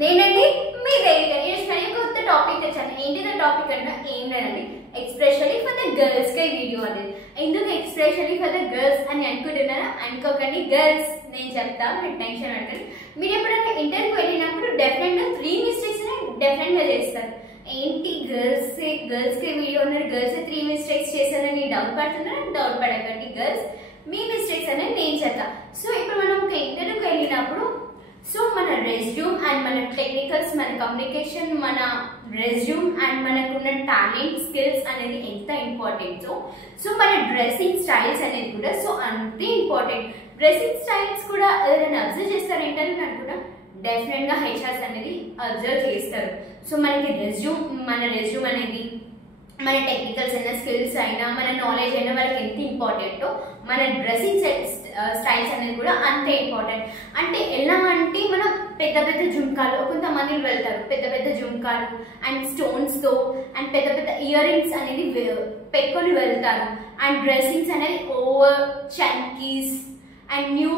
నేనండి మీ దేవిక. ఈరోజు కొత్త టాపిక్ తెచ్చాను. ఏంటిది టాపిక్ అంటే ఏం లేదండి, ఎక్స్ప్రెషల్లీ ఫర్ ద గర్ల్స్ కి వీడియో అనేది. ఎందుకు ఎక్స్ప్రెషల్లీ ఫర్ ద గర్ల్స్ అని అనుకుంటున్నారా? అనుకోకండి, గర్ల్స్ నేను చెప్తా, మీరు టెన్షన్ అడగండి. మీరు ఎప్పుడైనా ఇంటర్వ్యూకి వెళ్ళినప్పుడు డెఫినెట్ గా 3 మిస్టేక్స్ డెఫినెట్ గా చేస్తారు. ఏంటి గర్ల్స్ కి వీడియో అన్నారు, గర్ల్స్ 3 మిస్టేక్స్ చేశారని డౌట్ పడుతున్నారా? డౌట్ పడకండి, గర్ల్స్ మీ మిస్టేక్స్ అనేది నేను చెప్తా. సో ఇప్పుడు మనం ఒక ఇంటర్వ్యూకి వెళ్ళినప్పుడు సో మన రెజ్యూమ్ అండ్ మన టెక్నికల్స్, మన కమ్యూనికేషన్, మన రెజ్యూమ్ అండ్ మనకున్న టాలెంట్, స్కిల్స్ అనేది ఎంత ఇంపార్టెంట్. సో మన డ్రెస్సింగ్ స్టైల్స్ అనేది కూడా సో అంతే ఇంపార్టెంట్. డ్రెస్సింగ్ స్టైల్స్ కూడా ఎవరైనా అబ్జర్వ్ చేస్తారు ఇంటర్వ్యూ అని కూడా డెఫినెట్ గా హెచ్ఆర్స్ అనేది అబ్జర్వ్ చేస్తారు. సో మనకి మన రెజ్యూమ్ అనేది, మన టెక్నికల్స్ అయినా, స్కిల్స్ అయినా, మన నాలెడ్జ్ అయినా వాళ్ళకి ఎంత ఇంపార్టెంటో మన డ్రెస్సింగ్ స్టైల్స్ అనేది కూడా అంతే ఇంపార్టెంట్. అంటే ఎలా అంటే మనం పెద్ద పెద్ద జుంకాలు, కొంతమంది వెళ్తారు పెద్ద పెద్ద జుంకాలు అండ్ స్టోన్స్ తో అండ్ పెద్ద పెద్ద ఇయర్ రింగ్స్ అనేది పెట్టుకొని వెళ్తారు. అండ్ డ్రెస్సింగ్స్ అనేది over chunkies and new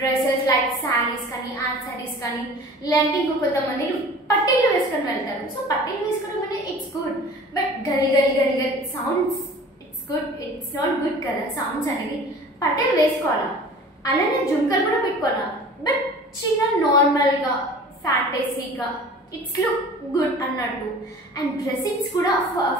dresses like saris కానీ, ఆర్ట్ శారీస్ కానీ, లేదంటే ఇంకో కొంతమంది పట్టీలు వేసుకొని వెళ్తారు. సో పట్టీలు వేసుకోవడం అనేది ఇట్స్ గుడ్, బట్ గలి గలి గలి గలి సౌండ్స్ ఇట్స్ నాట్ గుడ్ కదా. సౌండ్స్ అనేది పట్టీలు వేసుకోవాలా, అలానే జుంకలు కూడా పెట్టుకోవాలా, బట్ చిన్న నార్మల్గా ఫ్యాంటసీగా ఇట్స్ లుక్ గుడ్ అన్నట్టు. అండ్ డ్రెస్సింగ్స్ కూడా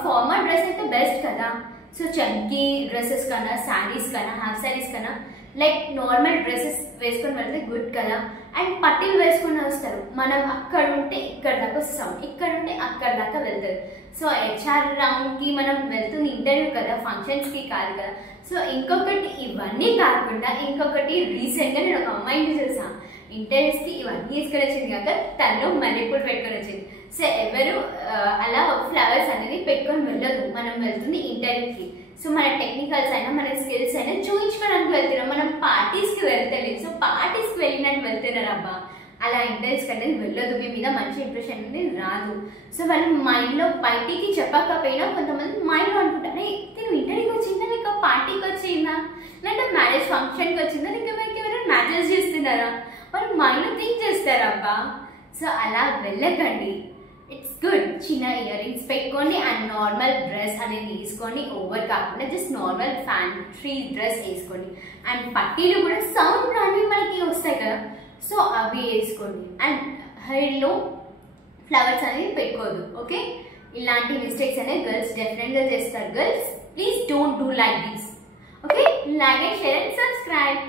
ఫార్మల్ డ్రెస్ అయితే బెస్ట్ కదా. సో చంకీ డ్రెస్సెస్ కన్నా, శారీస్ కన్నా, హాఫ్ శారీస్ కన్నా లైక్ నార్మల్ డ్రెస్సెస్ వేసుకొని వెళ్తే గుడ్ కదా. అండ్ పట్టీలు వేసుకొని వస్తారు, మనం అక్కడ ఉంటే ఇక్కడ దాకా వస్తాం, ఇక్కడ ఉంటే అక్కడ దాకా వెళ్తారు. సో హెచ్ఆర్ రౌండ్ కి మనం వెళ్తుంది ఇంటర్వ్యూ కదా, ఫంక్షన్స్ కి కాదు కదా. సో ఇంకొకటి ఇవన్నీ కాకుండా ఇంకొకటి రీసెంట్ గా నేను ఒక అమ్మాయిని చూసాను ఇంటర్వ్యూస్ కి ఇవన్నీ తీసుకొని వచ్చింది కాక తనలో మల్లెపూలు పెట్టుకొని వచ్చింది. సో ఎవరు అలా ఫ్లవర్స్ అనేది పెట్టుకొని వెళ్ళదు, మనం వెళ్తుంది ఇంటర్వ్యూకి. సో మన టెక్నికల్స్ అయినా, మన స్కిల్స్ అయినా చూపించుకోవడానికి వెళ్తున్నాం, మనం పార్టీస్ కి వెళ్తలేదు. సో పార్టీస్ కి వెళ్ళినట్టు వెళ్తున్నారు అబ్బా, అలా ఇంటర్వ్యూస్ అనేది వెళ్ళదు, మీ మీద మంచి ఇంప్రెషన్ అనేది రాదు. సో వాళ్ళు మైండ్ లో బయటికి చెప్పకపోయినా కొంతమంది మైండ్ లో అనుకుంటారు, నేను ఇంటర్వ్యూకి వచ్చిందా, నీకు పార్టీకి వచ్చిందా, లేదంటే మ్యారేజ్ ఫంక్షన్కి వచ్చిందా, నీకు ఎవరైనా మ్యారేజ్ చేస్తున్నారా, వాళ్ళు మైండ్ లో థింక్ చేస్తారు అబ్బా. సో అలా వెళ్ళకండి, ఇట్స్ గుడ్. చిన్న ఇయర్ రింగ్స్ పెట్టుకోండి అండ్ నార్మల్ డ్రెస్ అనేది వేసుకోండి, ఓవర్ కాకుండా జస్ట్ నార్మల్ ఫ్యాన్సీ డ్రెస్ వేసుకోండి. అండ్ పట్టీలు కూడా సౌండ్ రాని మనకి వస్తాయి కదా, సో అవి వేసుకోండి. అండ్ హెయిర్లో ఫ్లవర్స్ అనేది పెట్టుకోదు. ఓకే, ఇలాంటి మిస్టేక్స్ అనేది గర్ల్స్ డెఫినెట్గా చేస్తారు. Girls please don't do like this. Okay, like and share and subscribe.